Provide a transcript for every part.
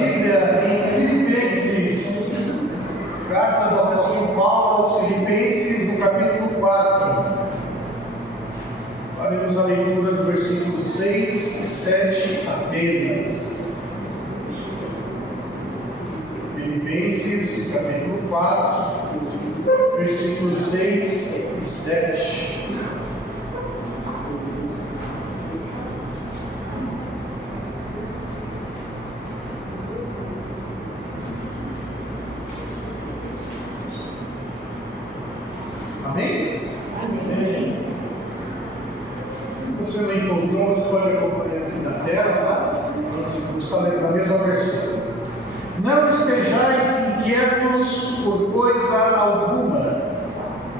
Bíblia em Filipenses, carta do apóstolo Paulo aos Filipenses, no capítulo 4. Faremos a leitura do versículo 6 e 7 apenas. Filipenses, capítulo 4, versículos 6 e 7. Amém? Amém. Se você não encontrou, você pode acompanhar aqui na tela, tá? Vamos estar lendo a mesma versão. Não estejais inquietos por coisa alguma,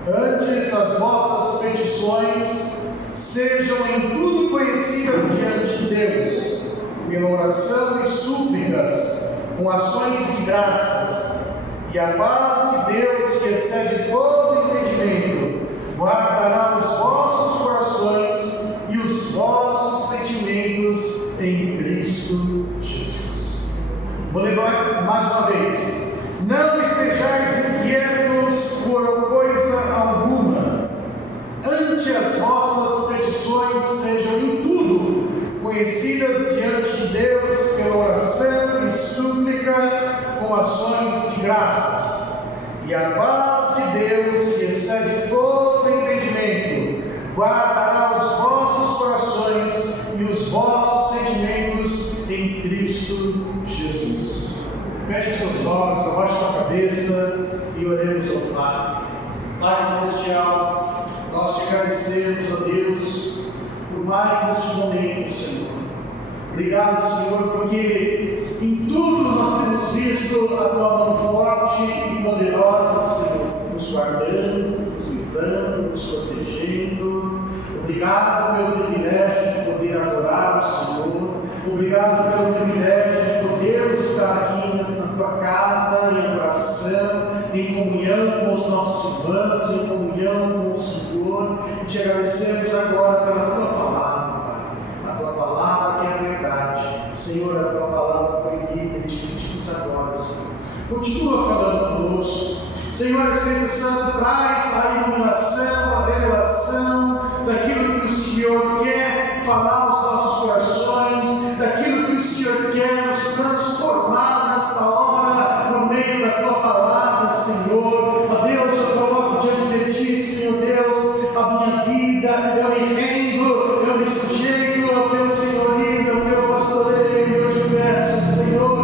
antes as vossas petições sejam em tudo conhecidas diante de Deus, pela oração e súplicas, com ações de graças, e a paz de Deus, que excede todo entendimento, guardará os vossos corações e os vossos sentimentos em Cristo Jesus. Vou ler mais uma vez. Não estejais inquietos por coisa alguma, antes as vossas petições sejam em tudo conhecidas diante de Deus pela oração e súplica com ações de graças. E a paz de Deus, que excede todo entendimento, guardará os vossos corações e os vossos sentimentos em Cristo Jesus. Feche seus olhos, abaixe sua cabeça e oremos ao Pai. Pai Celestial, nós te agradecemos, ó Deus, por mais este momento, Senhor. Obrigado, Senhor, porque em tudo nós temos visto a tua mão forte e poderosa, Senhor, nos guardando, nos livrando, nos protegendo. Obrigado pelo privilégio de poder adorar o Senhor. Obrigado pelo privilégio de podermos estar aqui na tua casa, em oração, em comunhão com os nossos irmãos, em comunhão com o Senhor. E te agradecemos agora pela tua palavra, Pai. A tua palavra que é a verdade. Senhor, a tua palavra foi lida e te pedimos agora, Senhor. Continua falando conosco. Senhor, Espírito Santo, traz a iluminação, a revelação daquilo que o Senhor quer falar aos nossos corações, daquilo que o Senhor quer nos transformar nesta hora, no meio da tua palavra, Senhor. Ó Deus, eu coloco diante de ti, Senhor Deus, a minha vida, eu me rendo, eu me sujeito ao teu senhorio, ao teu pastoreio, eu te peço, Senhor,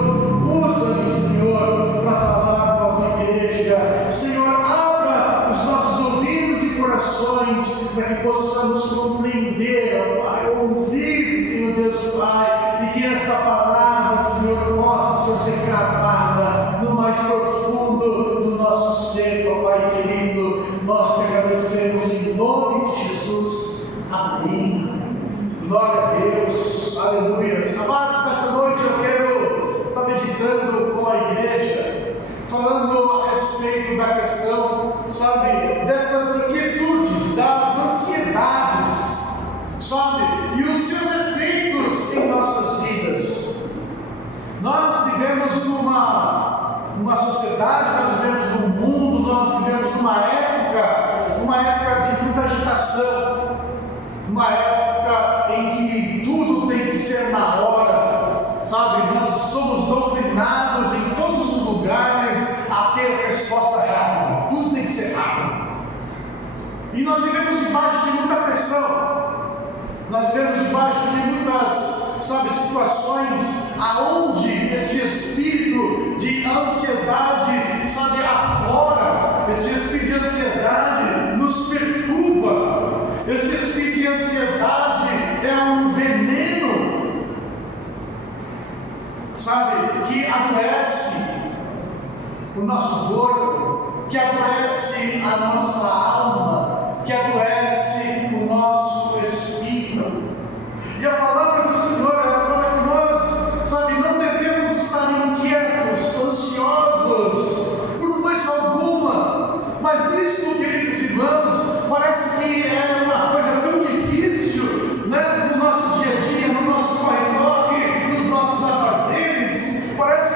usa-me, Senhor, para falar com a tua igreja. Senhor, abra os nossos ouvidos e corações para que possamos compreender, ó Pai, ouvir, Senhor Deus Pai, e que esta palavra, Senhor, possa ser gravada no mais profundo do nosso ser, ó Pai querido. Nós te agradecemos em nome de Jesus. Amém. Glória a Deus. Aleluia. Amados, nesta noite eu quero estar meditando com a igreja, falando a respeito da questão, sabe, dessas inquietudes, das ansiedades, sabe, e os seus efeitos em nossas vidas. Nós vivemos numa sociedade, nós vivemos num mundo, nós vivemos numa época de muita agitação, uma época em que tudo tem que ser na hora, sabe? Nós somos doutrinados em todos os lugares a ter resposta rápida, tudo tem que ser rápido. E nós vivemos debaixo de muita pressão, nós vivemos debaixo de muitas, sabe, situações aonde este espírito de ansiedade, sabe, aflora, este espírito de ansiedade nos perturba, este espírito de ansiedade é um veneno, sabe, que adoece o nosso corpo, que adoece a nossa alma, que adoece o nosso espírito. E a palavra do Senhor, ela fala que nós, sabe, não devemos estar inquietos, ansiosos por coisa alguma. Mas isso, queridos irmãos, parece que é uma coisa tão difícil, né, no nosso dia a dia, no nosso corre-corre, nos nossos afazeres. Parece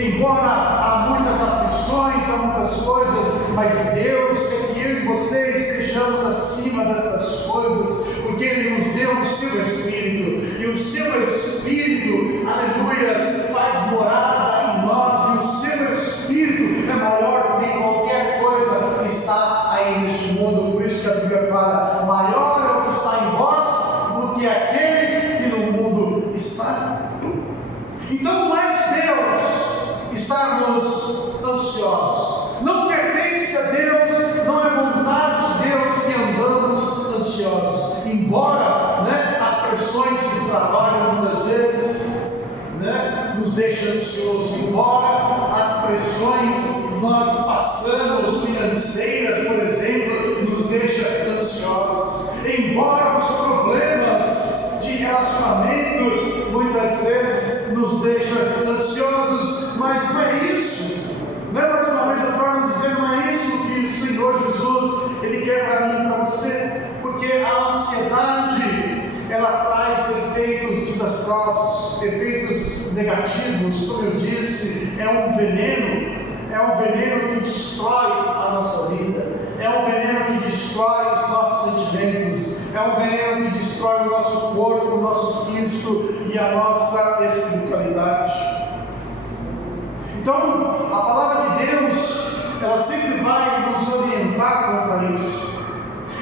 embora há muitas aflições, há muitas coisas, mas Deus quer que eu e você estejamos acima dessas coisas, porque Ele nos deu o seu Espírito, e o seu Espírito, aleluia, faz morada em nós, e o seu Espírito é maior do que qualquer coisa que está aí neste mundo. Por isso que a Bíblia fala: maior é o que está em vós do que aquele que no mundo está. Então não é de Deus estarmos ansiosos, não pertence a Deus, não é vontade de Deus que andamos ansiosos, embora as pressões do trabalho muitas vezes nos deixem ansiosos, embora as pressões que nós passamos financeiras, por exemplo, nos deixem ansiosos, embora os problemas de relacionamentos muitas vezes nos deixam ansiosos, mas não é isso, mais uma vez eu torno a dizer, não é isso que o Senhor Jesus Ele quer para mim e para você, porque a ansiedade ela traz efeitos desastrosos, efeitos negativos, como eu disse, é um veneno que destrói a nossa vida, é um veneno que destrói os nossos sentimentos, é um veneno que destrói o nosso corpo, o nosso físico e a nossa espiritualidade. Então, a palavra de Deus, ela sempre vai nos orientar contra isso.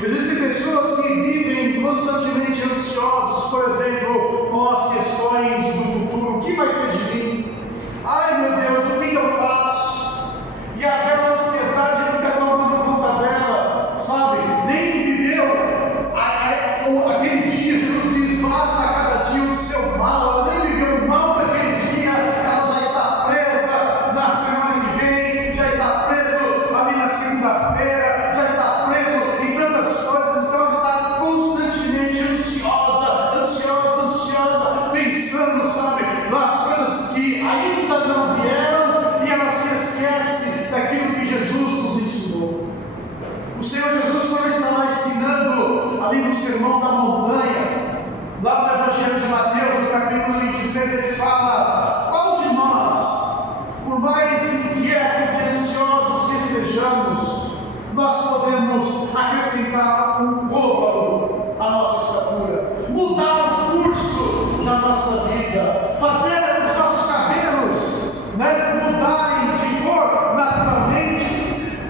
Existem pessoas que vivem constantemente ansiosos, por exemplo, com as questões do futuro: o que vai ser de mim? Ai meu Deus, o que eu faço? E aquela ansiedade fica tomando conta dela, sabe? Nem viveu aquele dia. Jesus diz: basta a cada dia o seu mal. Ela nem viveu o mal daquele dia, ela já está presa na semana que vem, já está preso ali na segunda-feira, já está preso em tantas coisas. Então ela está constantemente ansiosa, pensando, sabe, nas coisas que ainda não vieram, e ela se esquece daquilo que Jesus nos ensinou. O Senhor Jesus, quando estava ensinando ali no Sermão da Montanha, lá no Evangelho de Mateus, no capítulo 26, ele fala: qual de nós, por mais inquietos e ansiosos que estejamos, nós podemos acrescentar um côvado à nossa estatura, mudar o curso da nossa vida, fazer os nossos cabelos mudarem de cor naturalmente?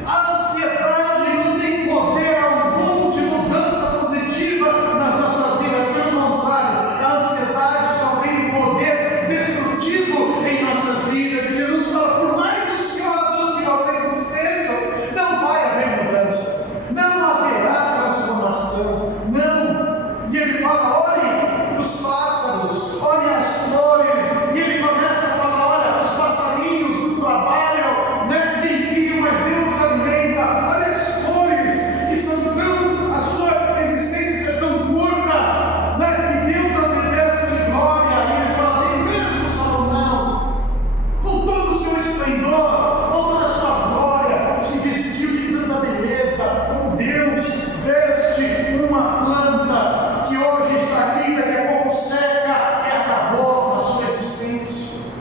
A ansiedade não tem poder algum de mudança positiva nas nossas vidas, pelo contrário, a ansiedade só tem poder destrutivo em nossas vidas. Jesus fala: por mais ansiosos que vocês estejam, não vai haver mudança, não haverá transformação, não. E ele fala: olhem os pássaros, olhem as flores, e ele começa a falar: olha, os passarinhos trabalham, nem viam, mas Deus os alimenta. Olha as flores, que são tão, a sua existência é tão curta, e Deus as reveste de glória. E ele fala: nem mesmo Salomão, com todo o seu esplendor, com toda a sua glória, se vestiu de tanta beleza, como Deus veste uma planta que hoje está aqui, daqui a pouco seca e acabou a sua existência.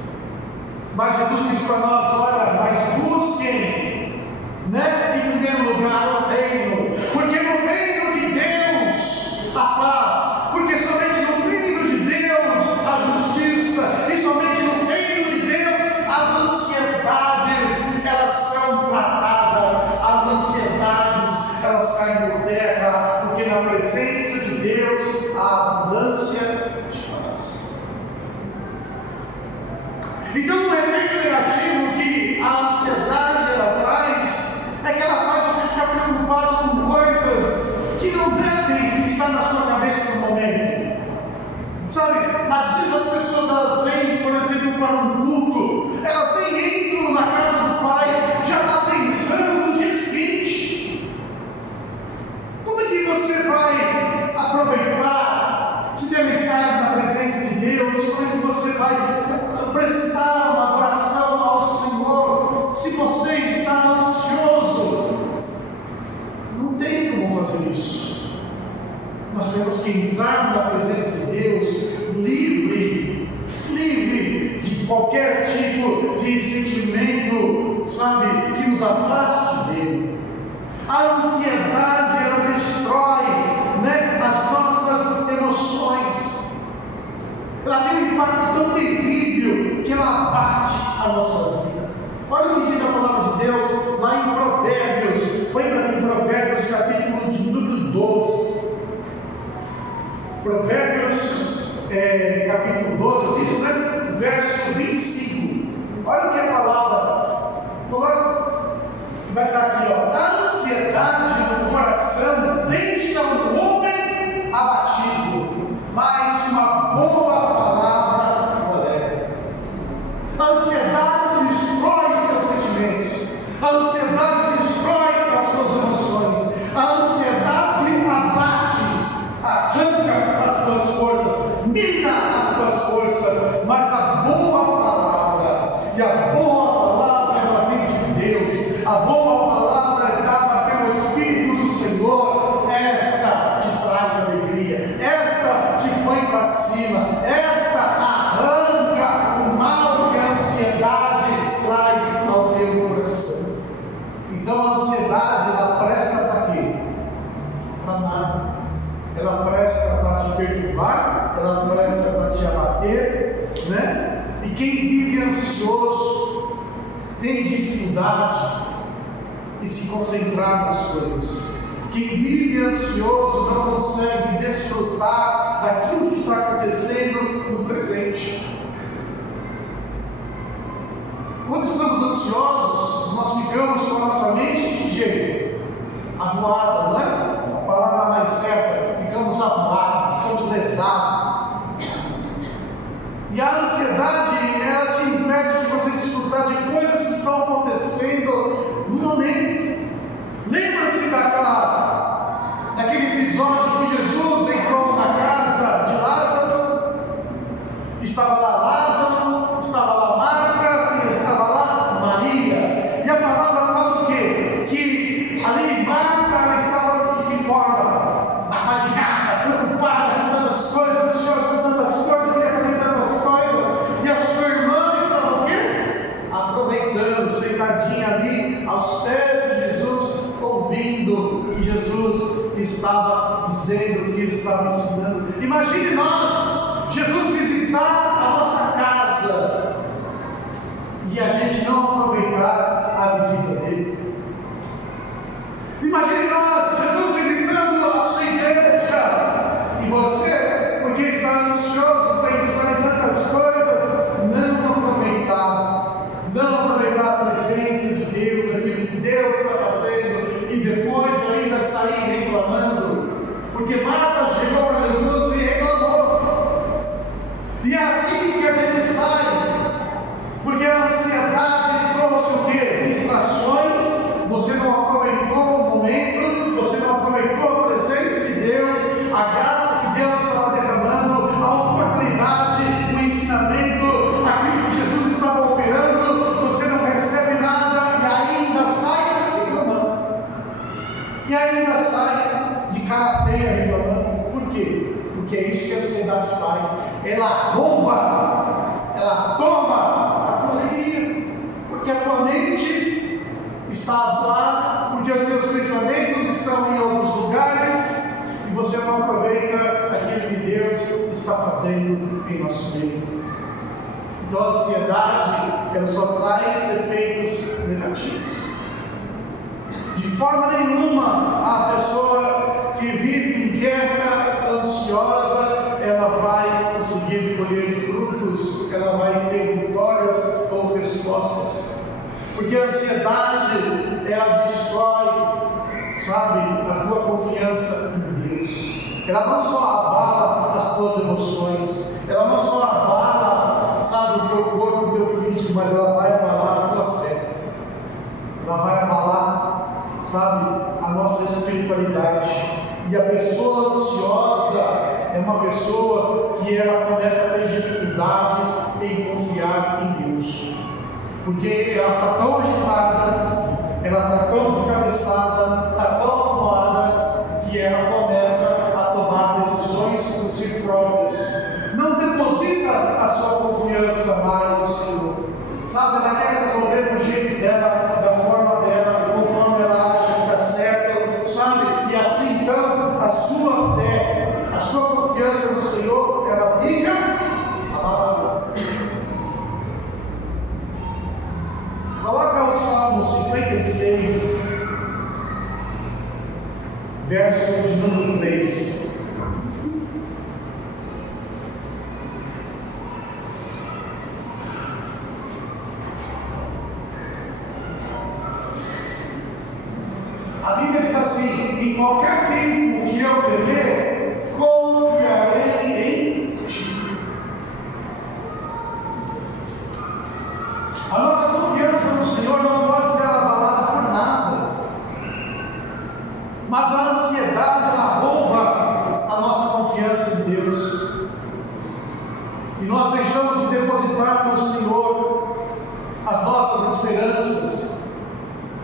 Mas Jesus diz para nós: olha, mas busquem, em primeiro lugar o reino, porque no reino de Deus a paz, porque somente no reino de Deus a justiça, e somente no reino de Deus as ansiedades elas são tratadas, as ansiedades elas caem por terra, porque na presença de Deus há abundância de paz. Então, um efeito negativo que a ansiedade ela traz é que ela faz você ficar preocupado com coisas que não devem estar na sua cabeça no momento. Sabe, às vezes as pessoas elas vêm, por exemplo, para um culto, elas nem entram na casa do Pai, já está pensando no dia seguinte. Como é que você vai aproveitar, se deleitar na presença de Deus? Como é que você vai prestar uma adoração ao Senhor se você está ansioso? Não tem como fazer isso. Nós temos que entrar na presença de Deus livre de qualquer tipo de sentimento, sabe, que nos afaste dele. A ansiedade, ela destrói, né, as nossas emoções. Ela tem um impacto tão terrível que ela abate a nossa vida. Olha o que diz a palavra de Deus lá em Provérbios. Põe para mim Provérbios, capítulo de número 12. Provérbios, capítulo 12, diz, né, verso 25. Olha o que a palavra vai estar aqui, ó. A ansiedade no coração deixa o homem abatido, mas uma boa palavra alegra. A ansiedade destrói os seus sentimentos. A ansiedade destrói as suas emoções. A ansiedade abate, arranca as tuas forças, mina as tuas forças, mas a boa palavra, e a boa palavra ela vem de Deus, a boa palavra é dada pelo Espírito do Senhor, esta te traz alegria, esta te põe para cima, esta arranca o mal que a ansiedade traz ao teu coração. Então a ansiedade, ela presta para quê? Para nada. Ela presta para te perturbar, ela presta para te abater, né? E quem vive ansioso tem dificuldade em se concentrar nas coisas. Quem vive ansioso não consegue desfrutar daquilo que está acontecendo no presente. Quando estamos ansiosos, nós ficamos com a nossa mente de que jeito? Avoada, não é? A palavra mais certa, ficamos avoados, ficamos lesados. E a ansiedade, ela te impede de você desfrutar de coisas que estão acontecendo no momento. Lembra-se daquele episódio que Jesus entrou na casa de Lázaro? Estava lá Lázaro, estava lá Marta e estava lá Maria. E a palavra fala o quê? Que ali Marta, ela estava de que forma? Afadigada, preocupada com tantas coisas, ansiosa com tantas coisas, queria fazer tantas coisas. E a sua irmã estava o quê? Aproveitando, sentadinha ali aos pés de Jesus, ouvindo o que Jesus estava dizendo, o que ele estava ensinando. Imagine nós, Jesus visitar a nossa casa e a gente não aproveitar a visita dele. Imagine nós, Jesus visitando a sua igreja e você, porque está ansioso, pensando em tantas coisas, não aproveitar a presença de Deus, aquilo que Deus está fazendo, e depois ainda sair reclamando, porque Marta chegou para Jesus e reclamou. E é assim que a gente sai, porque a ansiedade trouxe o quê? Distrações, você não aproveitou o momento, você não aproveitou a presença de Deus, a graça que Deus estava derramando, a oportunidade, o ensinamento, aquilo que Jesus estava operando, você não recebe nada e ainda sai reclamando. E ainda sai de cara feia reclamando. Por quê? Porque é isso que a ansiedade faz. Ela rouba, ela toma a tua alegria, porque a tua mente está avoada, porque os teus pensamentos estão em outros lugares e você não aproveita aquilo que Deus está fazendo em nosso meio. Então a ansiedade, ela só traz efeitos negativos. De forma nenhuma a pessoa que vive inquieta, ansiosa, ela vai conseguir colher frutos, ela vai ter vitórias ou respostas. Porque a ansiedade, ela destrói, sabe, a tua confiança em Deus. Ela não só abala as tuas emoções, ela não só abala, sabe, o teu corpo, o teu físico, mas ela vai abalar a tua fé. Ela vai abalar, sabe, a nossa espiritualidade. E a pessoa ansiosa é uma pessoa que ela começa a ter dificuldades em confiar em Deus. Porque ela está tão agitada, ela está tão descabeçada, está tão avoada, que ela começa a tomar decisões por si próprias, não deposita a sua confiança mais no Senhor. Sabe, ela quer resolver do jeito dela, da forma dela, conforme ela acha que está certo, sabe? E assim então, a sua fé, a sua confiança no Senhor, ela fica abalada. Coloca o Salmo 56, verso de número 3. A Bíblia diz assim: em qualquer tempo que eu temer, confiarei em ti. A nossa confiança no Senhor não pode ser abalada por nada, mas a ansiedade, ela rouba a nossa confiança em Deus, e nós deixamos de depositar no Senhor as nossas esperanças.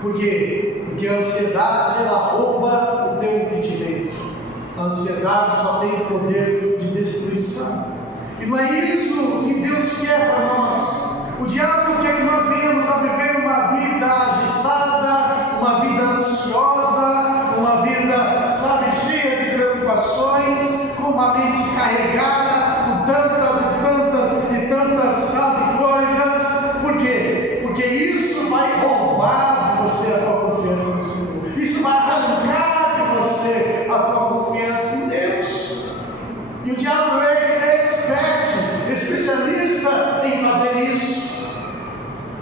Por quê? Porque a ansiedade, ela rouba o teu entendimento. A ansiedade só tem o poder de destruição, e não é isso que Deus quer para nós. O diabo quer que nós venhamos a viver uma vida agitada, uma vida ansiosa, uma vida, sabe, cheia de preocupações, com uma mente carregada com tantas, sabe, coisas. Por quê? Porque isso vai roubar de você a tua confiança no Senhor. Isso vai arrancar de você a tua confiança em Deus. E o diabo é especialista em fazer isso.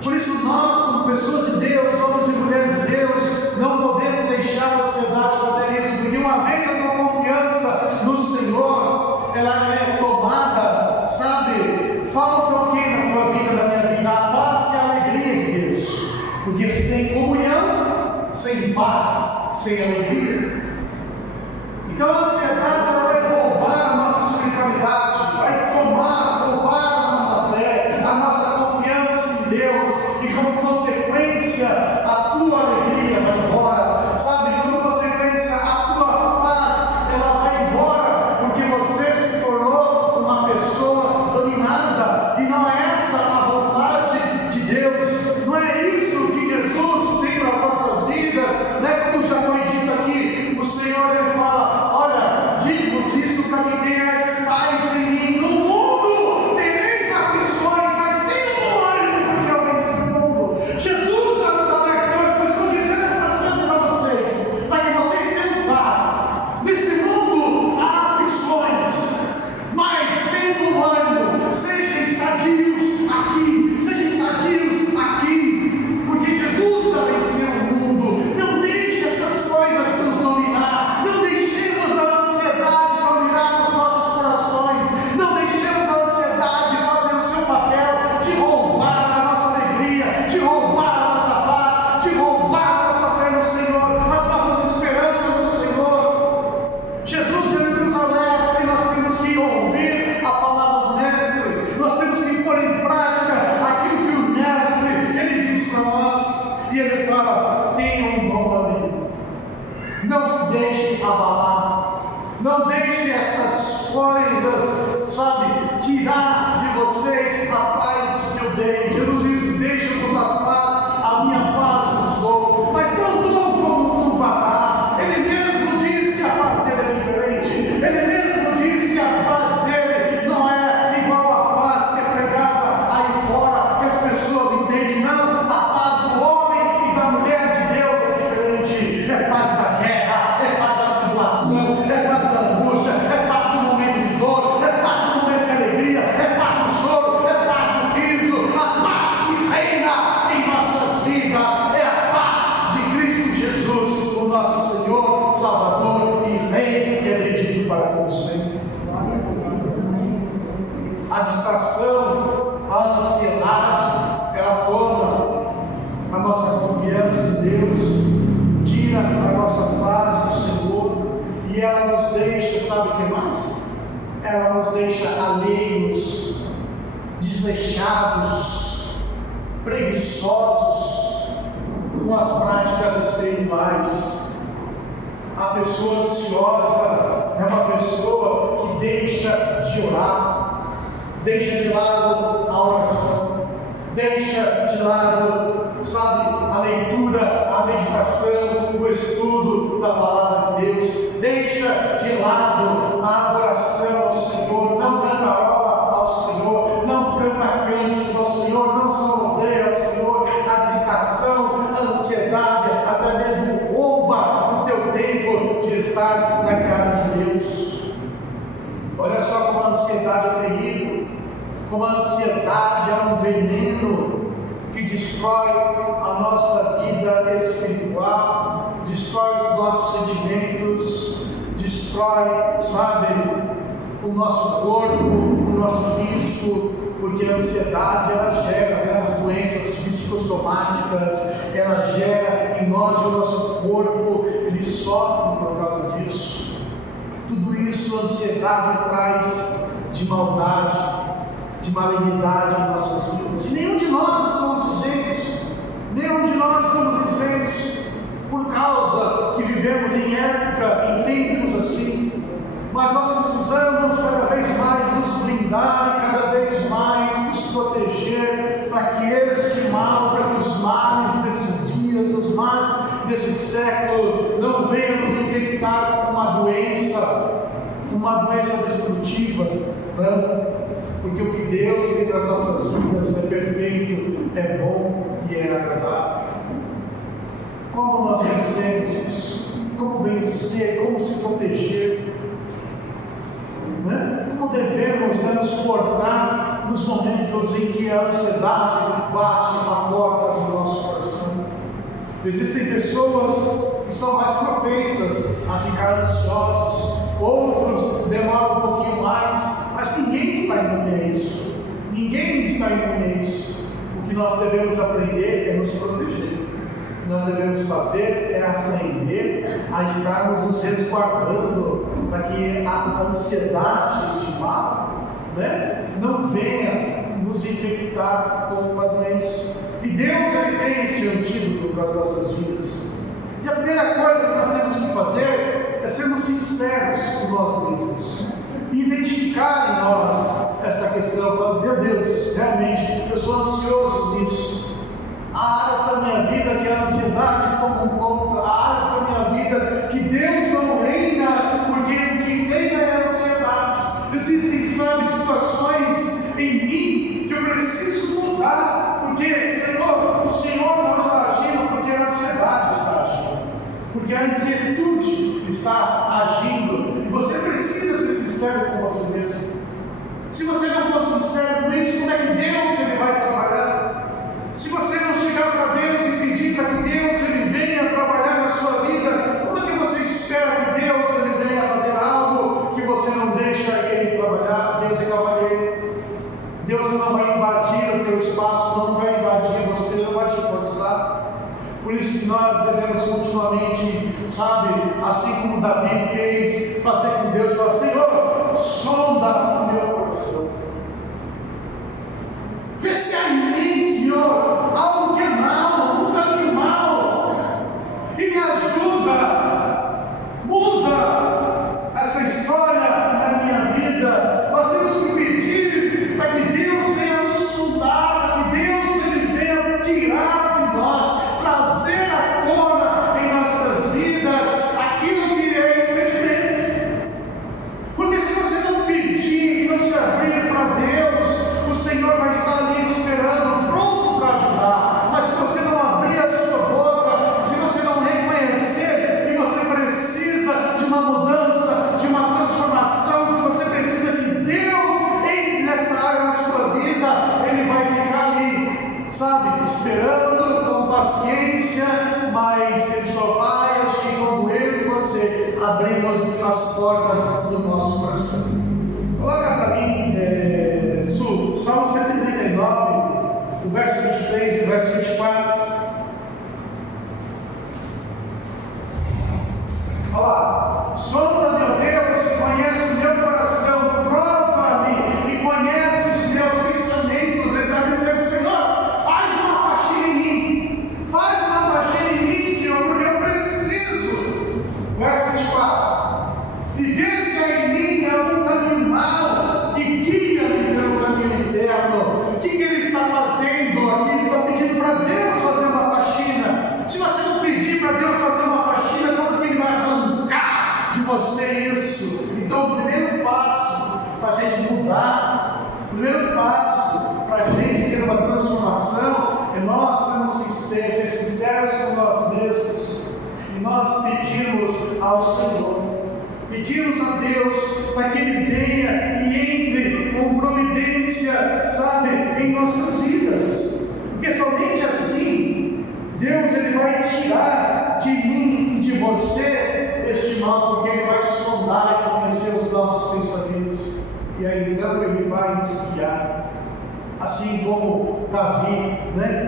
Por isso nós, como pessoas de Deus, homens e mulheres de Deus, não podemos deixar a ansiedade fazer isso, porque uma vez a tua confiança no Senhor, ela é tomada, sabe, falta o que na tua vida, na minha vida? A paz e a alegria de Deus, porque sem comunhão, sem paz, sem alegria. Então a ansiedade, ela vai roubar a nossa espiritualidade, vai roubar a nossa fé, a nossa confiança em Deus, e como consequência, a tua alegria vai embora, sabe? Como consequência, a tua paz, ela vai embora, porque você se tornou uma pessoa dominada, e não é essa a vontade de Deus, não é isso que Jesus tem para as nossas vidas, né? Como já foi dito aqui, o Senhor, ele fala: olha, digo-vos isso para que tenhais paz em mim. No mundo tereis aflições, mas tenham bom ânimo, porque eu venci o mundo. Jesus já nos alertou, eu estou dizendo essas coisas para vocês, para que vocês tenham paz. Neste mundo há aflições, mas tenham bom ânimo, sejam sadios aqui, porque Jesus já venceu o mundo. Não deixe essas coisas nos dominar, não deixemos a ansiedade dominar os nossos corações, não deixemos a ansiedade fazer o seu papel de roubar a nossa alegria, de roubar a nossa paz, de roubar a nossa fé no Senhor, as nossas esperanças no Senhor. Jesus, ele nos alerta que nós temos que ouvir a palavra do Mestre, nós temos que pôr em prática aquilo que o Mestre, ele diz para nós, e ele fala: tenham um bom ânimo, não se deixe abalar, não deixe estas coisas, sabe, tirar de vocês a paz que eu dei. Jesus diz: deixa-vos as paz, a minha paz vos dou, mas não dou como o mundo dá. Ele mesmo diz que a paz dele é diferente, ele mesmo diz que a paz dele não é igual à paz que é pregada aí fora, que as pessoas entendem. Não, a paz do homem e da mulher de Deus é diferente. É paz da guerra, é paz da tribulação, é paz da angústia, é paz no momento de dor, é paz no momento de alegria, é paz no choro, é paz no riso. A paz que reina em nossas vidas é a paz de Cristo Jesus, o nosso Senhor, Salvador e Rei, que é bendito para todos sempre. A distração, a ansiedade, ela toma a nossa confiança em Deus, tira a nossa paz do Senhor, e ela nos deixa, sabe o que mais? Ela nos deixa alheios, desleixados, preguiçosos com as práticas espirituais. A pessoa ansiosa é uma pessoa que deixa de orar. deixa de lado a oração, deixa de lado, sabe, a leitura, a meditação, o estudo da palavra de Deus, deixa de lado a adoração ao Senhor, não cantarola ao Senhor, não canta cânticos ao Senhor, não salmodeia ao Senhor, a distração, a ansiedade, até mesmo rouba o teu tempo de estar na casa de Deus. Olha só como a ansiedade é terrível, como a ansiedade é um veneno que destrói a nossa vida espiritual, destrói os nossos sentimentos, destrói, sabe, o nosso corpo, o nosso físico, porque a ansiedade ela gera as doenças psicossomáticas, ela gera em nós e o nosso corpo, ele sofre por causa disso. Tudo isso a ansiedade traz de maldade, de malignidade em nossas vidas. E nenhum de nós estamos isentos, nenhum de nós estamos isentos, por causa que vivemos em época, em tempos assim. Mas nós precisamos cada vez mais nos blindar e cada vez mais nos proteger para que este mal, para que os males desses dias, os males desse século não venham nos infectar com uma doença destrutiva, não. Porque o que Deus tem para as nossas vidas é perfeito, é bom e é agradável. Como nós vencemos isso? Como vencer? Como se proteger? Como devemos nos portar nos momentos em que a ansiedade bate a porta do nosso coração? Existem pessoas que são mais propensas a ficar ansiosos, outros demoram um pouquinho mais, mas ninguém está imune a isso. Ninguém está imune a isso. O que nós devemos aprender é nos proteger. O que nós devemos fazer é aprender a estarmos nos resguardando para que a ansiedade, este mal, não venha nos infectar com uma doença. E Deus ele tem este antídoto para as nossas vidas. E a primeira coisa que nós temos que fazer é sermos sinceros com nós mesmos. E identificar em nós essa questão, falando, meu Deus, realmente, eu sou ansioso nisso. Há áreas da minha vida que a ansiedade toma conta, há áreas da minha vida que Deus não reina, porque o que reina é a ansiedade. Existem, sabe, situações em mim que eu preciso mudar, porque, Senhor, o Senhor não está agindo porque a ansiedade está agindo, porque a inquietude está agindo, e você precisa ser sincero com você mesmo. Se você não for sincero com isso, como é que Deus ele vai trabalhar? Se você não chegar para Deus e pedir para que Deus ele venha trabalhar na sua vida, como é que você espera que Deus ele venha fazer algo que você não deixa ele trabalhar? Deus é cavalheiro. Deus não vai invadir o teu espaço, não vai invadir você, não vai te forçar. Por isso que nós devemos continuamente, sabe, assim como Davi fez, fazer com Deus, falar, Senhor, sonda o meu coração. Vê se há em mim, Senhor, algo que é mal, um caminho mal, e me ajuda, muda essa história na minha vida. Nós temos que pedir para que Deus venha nos sondar, para que Deus ele venha tirar de nós, trazer à tona em nossas vidas aquilo que é impedimento. Porque se você não pedir e não se abrir para Deus, o Senhor vai estar ali esperando, pronto para ajudar. Mas se você não abrir a sua boca, se você não reconhecer que você precisa de uma mudança, de uma transformação, que você precisa que Deus entre nessa área na sua vida, Ele vai ficar ali, sabe, esperando com paciência, mas Ele só vai agir quando eu e você abrimos as portas do nosso coração. Coloca para mim, Salmo 139, o verso 23 e o verso 24. Olha lá. Sonda, meu Deus, conhece o meu coração, prova-me e conhece os meus pensamentos. Ele está dizendo, Senhor, faz uma faxina em mim, faz uma faxina em mim, Senhor, porque eu preciso. Verso 24. E vê se há em mim algum caminho mau e guia-me pelo caminho pedimos a Deus para que Ele venha e entre com providência, sabe, em nossas vidas. Porque somente assim, Deus Ele vai tirar de mim e de você este mal, porque Ele vai sondar e conhecer os nossos pensamentos. E aí então Ele vai nos guiar. Assim como Davi,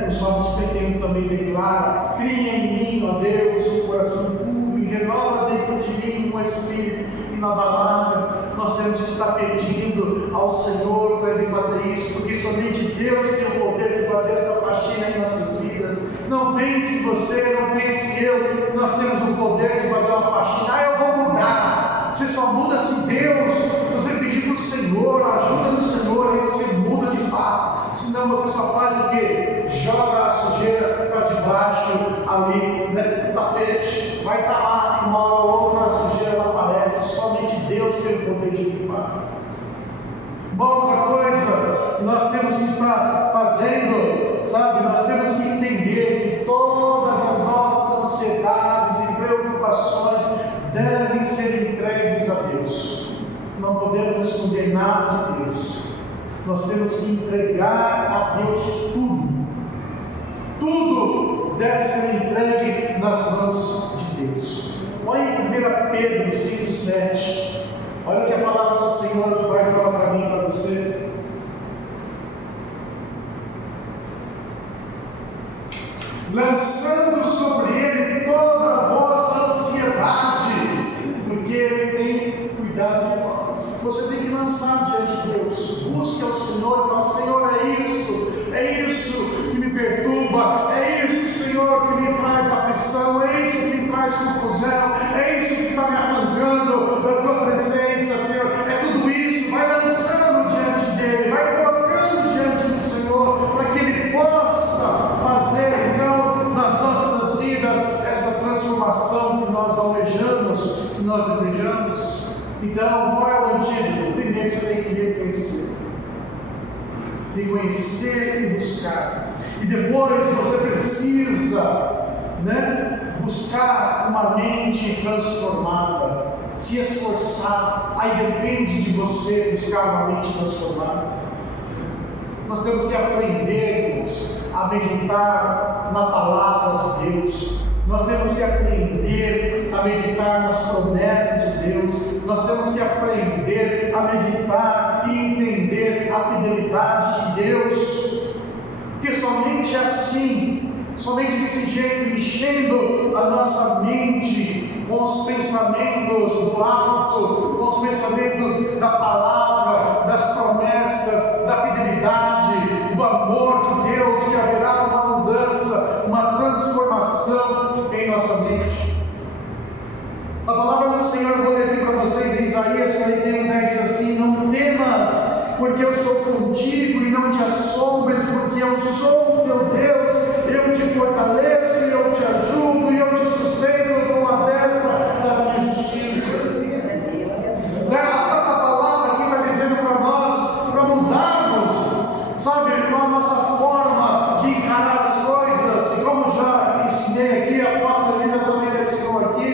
no Salmo 51 também declara: cria em mim, ó Deus, um coração puro e renova dentro de mim um espírito inabalável. Nós temos que estar pedindo ao Senhor para Ele fazer isso, porque somente Deus tem o poder de fazer essa faxina em nossas vidas. Não pense você, não pense eu, que nós temos o poder de fazer uma faxina. Eu vou mudar. Você só muda se Deus, você pedir para o Senhor, a ajuda do Senhor, aí você muda de fato. Senão você só faz o quê? Joga a sujeira para debaixo ali, no tapete. Vai estar lá, e uma hora ou outra a sujeira ela aparece. Somente Deus tem o poder de limpar. Uma outra coisa que nós temos que estar fazendo, sabe? Nós temos que entender que todas as nossas ansiedades e preocupações devem ser entregues a Deus. Não podemos esconder nada de Deus. Nós temos que entregar a Deus tudo. Tudo deve ser entregue nas mãos de Deus. Olha em 1 Pedro 5,7. Olha o que a palavra do Senhor vai falar para mim e para você. Lançando sobre Ele toda a vossa ansiedade, porque Ele tem cuidado de nós. Você tem que lançar diante de Deus. Busque ao Senhor e fala: Senhor, é isso que me perturba, é isso, Senhor, que me traz aflição, é isso que me traz confusão, é isso que está me arrancando da tua presença, Senhor. É tudo isso. Vai lançando diante dele, vai colocando diante do Senhor, para que Ele possa fazer então nas nossas vidas essa transformação que nós almejamos, que nós desejamos. Então, qual é o antídoto? Primeiro você tem que reconhecer e buscar. E depois você precisa, buscar uma mente transformada, se esforçar. Aí depende de você buscar uma mente transformada. Nós temos que aprender a meditar na palavra de Deus. Nós temos que aprender a meditar nas promessas de Deus. Nós temos que aprender a meditar e entender a fidelidade de Deus. Porque somente assim, somente desse jeito, enchendo a nossa mente com os pensamentos do alto, com os pensamentos da palavra, das promessas, da fidelidade, do amor de Deus, que haverá uma mudança, uma transformação em nossa mente. A palavra do Senhor, eu vou ler aqui para vocês em Isaías 41:10, diz assim: não temas, porque eu sou contigo, e não te assombres, porque eu sou o teu Deus. Eu te fortaleço, eu te ajudo, e eu te sustento com a destra da minha justiça. A palavra aqui está dizendo para nós, para mudarmos, sabe, a nossa forma de encarar as coisas. E como já ensinei aqui, a apóstola Lídia também já ensinou aqui,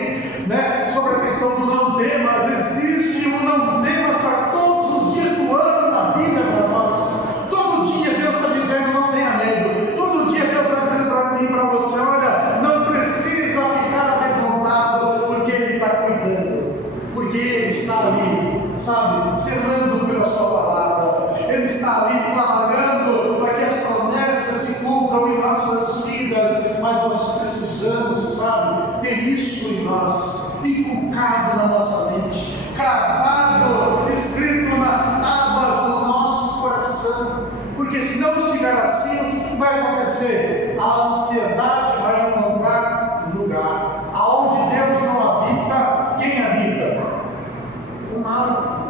sobre a questão do não temas. Existe um não temas para todos os dias do ano na Bíblia para nós. Todo dia Deus está dizendo: não tenha medo. Todo dia Deus está dizendo para mim e para você: olha, não precisa ficar amedrontado, porque Ele está cuidando, porque Ele está ali, sabe, zelando pela sua palavra. Ele está ali trabalhando para que as promessas se cumpram em nossas vidas. Mas nós precisamos, sabe, ter isso em nós, inculcado na nossa mente, cravado, escrito nas tábuas do nosso coração. Porque se não estiver assim, o que vai acontecer? A ansiedade vai encontrar lugar. Aonde Deus não habita, quem habita? O mal.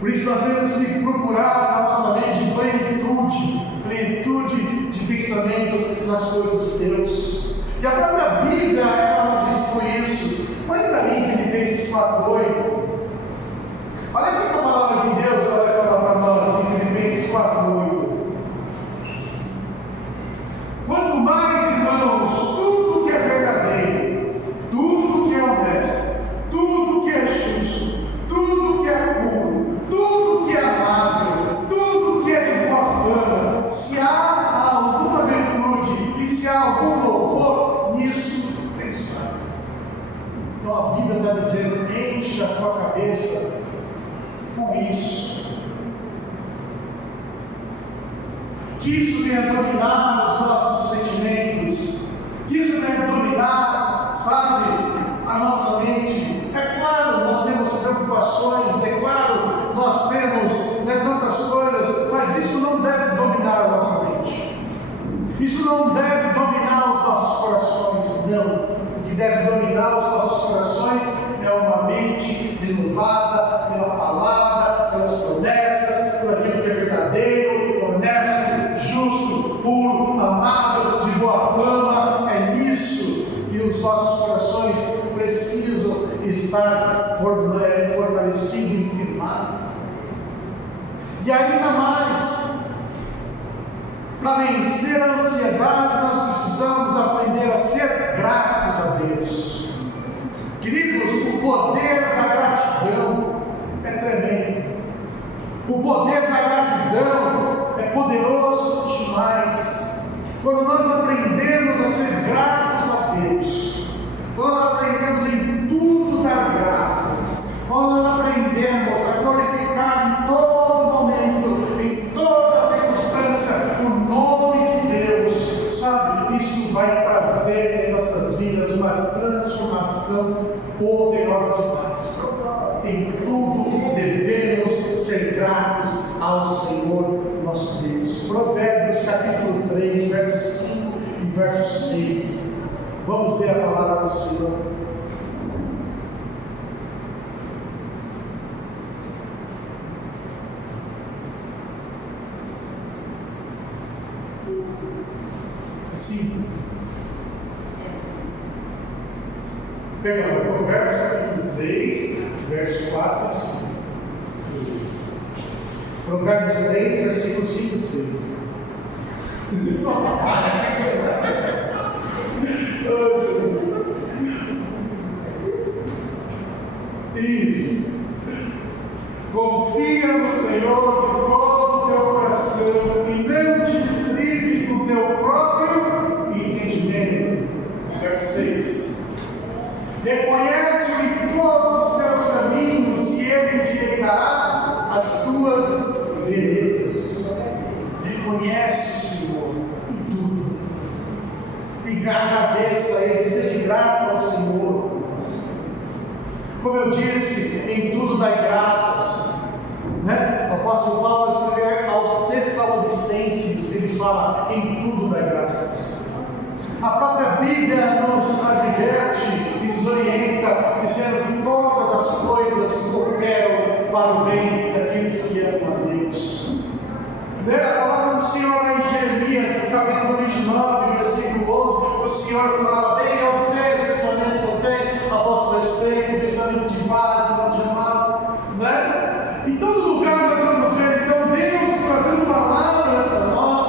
Por isso nós temos que procurar na nossa mente plenitude de pensamento nas coisas de Deus. E a própria Bíblia, ela nos expõe isso. Olha para mim, Filipenses 4:8. Olha o que a palavra de Deus ela vai falar para nós em Filipenses 4:8. Quanto mais, irmãos, tudo que é verdadeiro, tudo que é honesto, Que isso venha dominar os nossos sentimentos, que isso venha dominar, sabe, a nossa mente. É claro, nós temos preocupações, é claro, nós temos tantas coisas, mas isso não deve dominar a nossa mente. Isso não deve dominar os nossos corações, não. O que deve dominar os nossos corações é uma mente renovada pela palavra, pelas promessas, por aquilo que é verdadeiro, honesto, justo, puro, amável, de boa fama. É nisso que os nossos corações precisam estar fortalecidos e firmados. E ainda mais, para vencer a ansiedade, nós precisamos aprender a ser gratos a Deus. Queridos, o poder da gratidão é tremendo. O poder da gratidão é poderoso demais. Quando nós aprendemos a ser gratos a Deus, quando nós aprendemos em tudo dar graças, quando nós aprendemos a glorificar em todo momento, em toda circunstância, o nome de Deus, sabe, isso vai trazer em nossas vidas uma transformação poderosa demais. Em tudo devemos ser gratos ao Senhor nosso Deus. Provérbios capítulo 3, verso 5 e verso 6. Vamos ler a palavra do Senhor. Assim. Perdão, Provérbios capítulo 3, verso 4 e 5. Provérbios 3, versículos 5 e 6. Isso. Confia no Senhor de todo o teu coração e não te estribes no teu próprio entendimento. Verso 6. Reconhece-o em todos os seus caminhos e ele endireitará as tuas veredas. Reconhece o Senhor em tudo e agradeça a Ele, seja grato ao Senhor. Como eu disse, em tudo dai graças. O apóstolo Paulo escreve aos Tessalonicenses, ele fala: em tudo dai graças. A própria Bíblia nos adverte e nos orienta, dizendo que todas as coisas cooperam para o bem daqueles que amam a Deus. A palavra do Senhor lá em Jeremias, capítulo 29, versículo 11, o Senhor fala: bem, eu sei os pensamentos que eu tenho a vosso respeito, pensamentos de paz e não de mal. Em todo lugar nós vamos ver, então, Deus trazendo palavras para nós,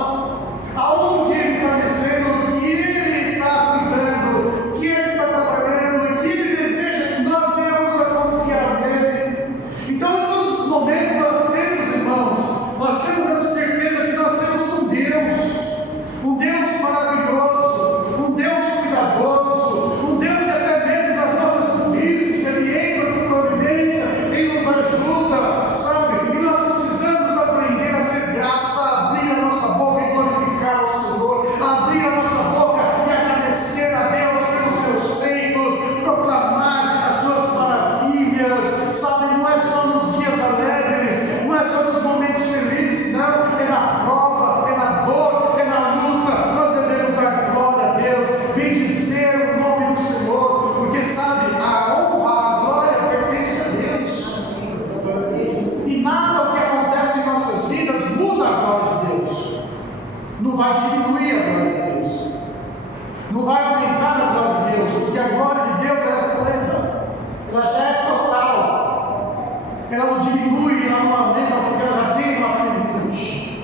aonde Ele está descendo, que Ele está cuidando, que Ele está trabalhando e que Ele deseja que nós venhamos a confiar nele. Então, em todos os momentos nós temos, irmãos, nós temos a certeza que nós temos um Deus maravilhoso, um Deus cuidadoso, um Deus que até mesmo nas nossas crises, Ele entra com providência, Ele nos ajuda, sabe? E nós precisamos aprender a ser gratos, a abrir a nossa boca e glorificar o Senhor, a abrir a nossa boca e agradecer a Deus pelos seus feitos, proclamar as suas maravilhas, sabe? Não é só nos dias alegres, não é só nos momentos felizes, não, é na prova, é na dor, é na luta, nós devemos dar glória a Deus, bendizer o nome do Senhor, porque sabe, a honra, a glória pertence a Deus, e nada o que acontece em nossas vidas muda a glória de Deus, não vai diminuir a glória de Deus, não vai aumentar a glória de Deus, porque a glória de Deus ela é plena, ela já é total, ela não diminui, ela não aumenta, porque ela já tem uma plenitude.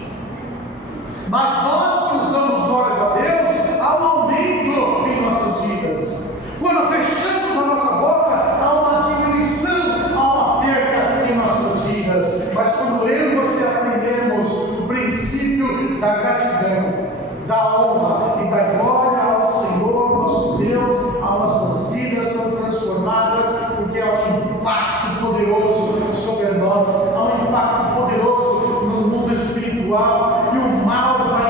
Mas nós que nos damos glórias a Deus, há um aumento em nossas vidas. Quando fechamos a nossa boca, há uma diminuição, há uma perda em nossas vidas. Mas quando eu e você aprendemos o princípio da gratidão, da honra e da glória ao Senhor, nosso Deus, as nossas vidas são transformadas, porque há um impacto poderoso sobre nós, há um impacto poderoso no mundo espiritual, e o mal vai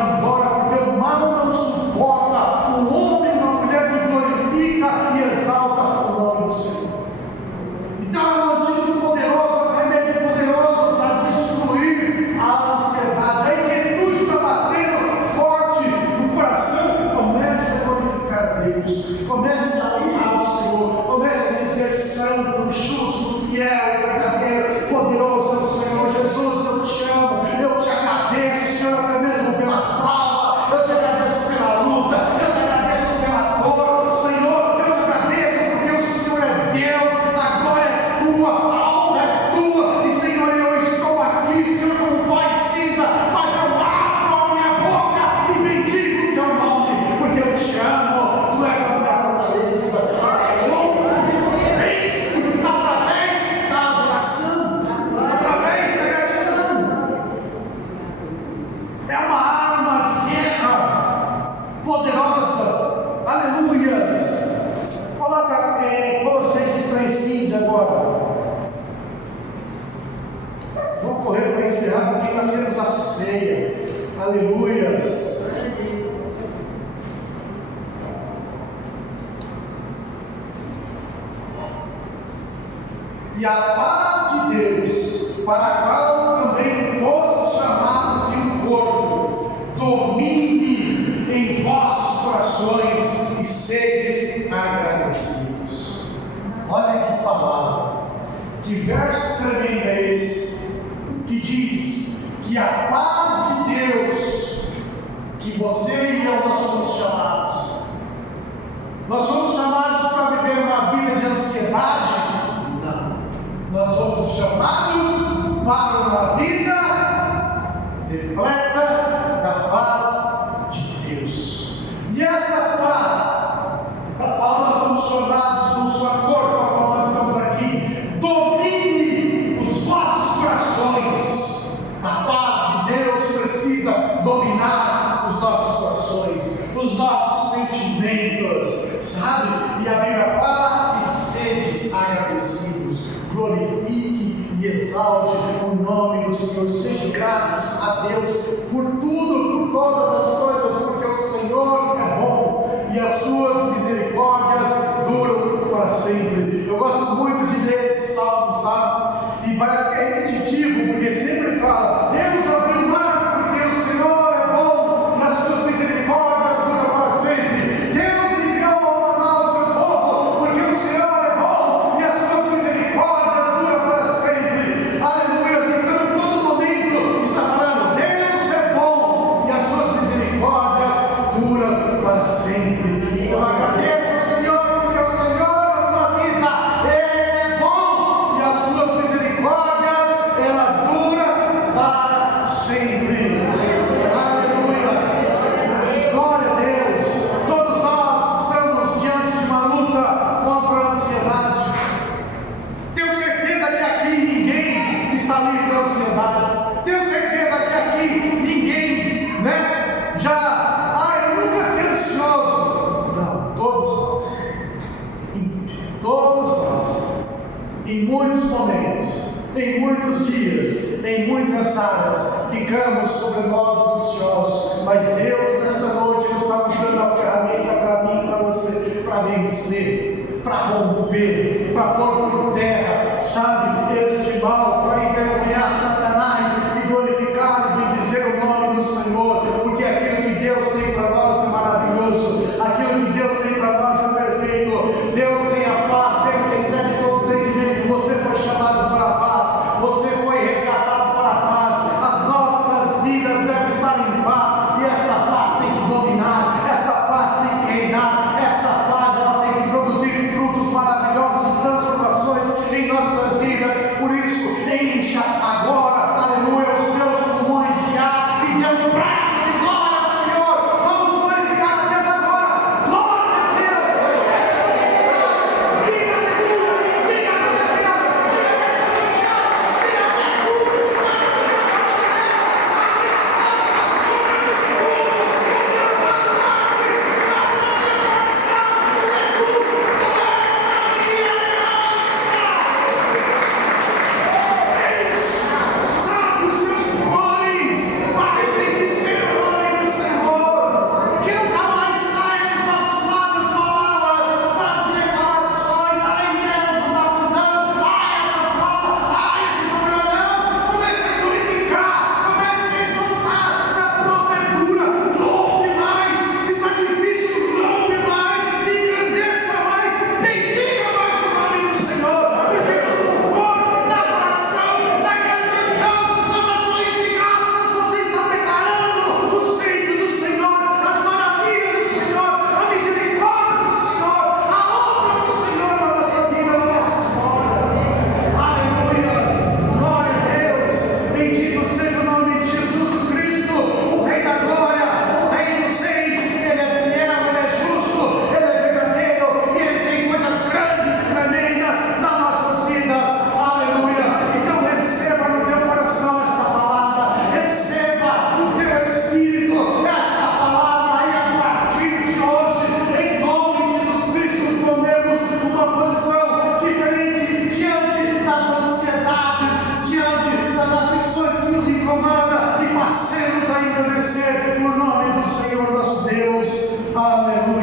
ainda temos a ceia. Aleluias. E a paz de Deus, para a qual também foste chamados em um corpo, domine em vossos corações e sedes agradecidos. Olha que palavra, que verso tremendo é esse, que diz que a paz de Deus, que você e eu nós somos chamados. Nós somos chamados para viver uma vida de ansiedade? Não. Nós somos chamados para uma vida repleta da paz de Deus. E essa paz, a qual nós somos chamados no seu corpo, a qual nós estamos aqui, domine os vossos corações. A paz de Deus precisa dominar os nossos corações, os nossos sentimentos, sabe? E a Bíblia fala: e sede agradecidos, glorifique e exalte o nome do Senhor, sejam gratos a Deus por tudo, por todas as coisas, porque o Senhor é bom e as suas misericórdias duram para sempre. Eu gosto muito de ler esse salmo, sabe? E parece que é repetitivo, porque sempre fala: Deus abriu o mar, porque o Senhor é bom e as suas misericórdias duram para sempre. Deus enviou ao maná ao seu povo, porque o Senhor é bom e as suas misericórdias duram para sempre. Aleluia! Então em todo momento está falando: Deus é bom e as suas misericórdias duram para sempre. Então agradeça ao Senhor, porque o Senhor na tua vida, Ele é bom e as suas misericórdias, ela dura para sempre. Aleluia! Glória a Deus! Todos nós estamos diante de uma luta contra a ansiedade. Tenho certeza que aqui ninguém está livre da ansiedade. Tenho certeza que aqui ninguém, eu nunca fui ansioso. Não, todos nós, em muitos momentos, em muitos dias, em muitas áreas, ficamos sobre nós ansiosos, mas Deus nesta noite nos está dando a ferramenta para mim e para você, para vencer, para romper, para pôr por terra, sabe, este mal, para envergonhar Satanás e glorificar e bendizer o nome do Senhor, porque aquilo que Deus tem para nós é maravilhoso, aquilo que Deus tem para nós é perfeito. Deus tem a paz, Deus que excede todo entendimento. Você foi chamado para a paz, você foi resgatado para a paz. As nossas vidas devem estar em paz, e esta paz tem que dominar, esta paz tem que reinar, esta paz ela tem que produzir frutos maravilhosos e transformações em nossas vidas. Por isso, encha agora a abençoe o nome do Senhor nosso Deus. Aleluia.